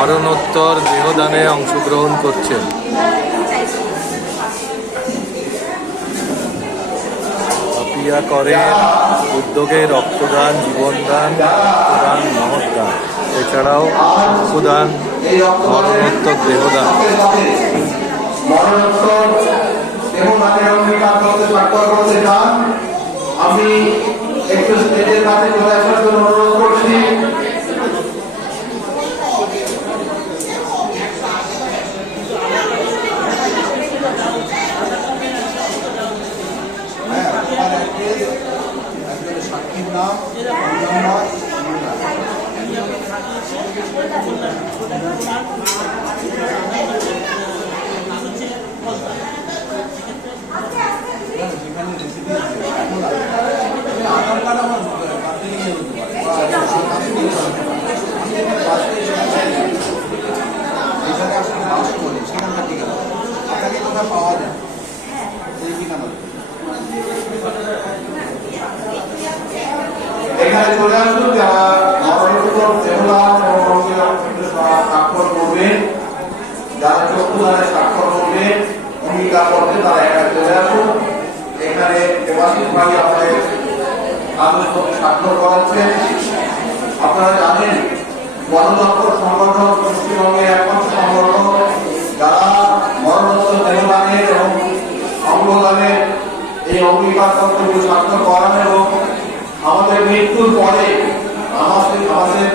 মরণোত্তর দেহদানে অংশগ্রহণ করছেন। পাপিয়া উদ্যোগে রক্তদান, জীবনদান, রক্তদান, মহৎদান। এছাড়াও সুদান মরণোত্তর দেহদান। মরণোত্তর সাক্ষীর নাম এখানে চলে আসুন অঙ্গীকার অঙ্গীকার আপনারা জানেন, গণতন্ত্র সংগঠন পশ্চিমবঙ্গের একমাত্র সংগঠন। যারা মরণোত্তর দেহদানের এবং অঙ্গদানের এই অঙ্গীকারপত্রগুলো স্বাক্ষর করান এবং আমাদের মৃত্যুর পরে আমাদের আমাদের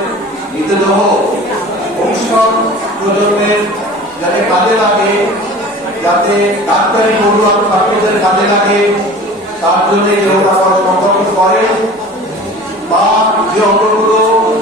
মৃতদেহ ভবিষ্যৎ প্রজন্মের যাতে কাজে লাগে, যাতে ডাক্তারের পড়ুয়া ছাত্রদের কাজে লাগে, তার জন্য করে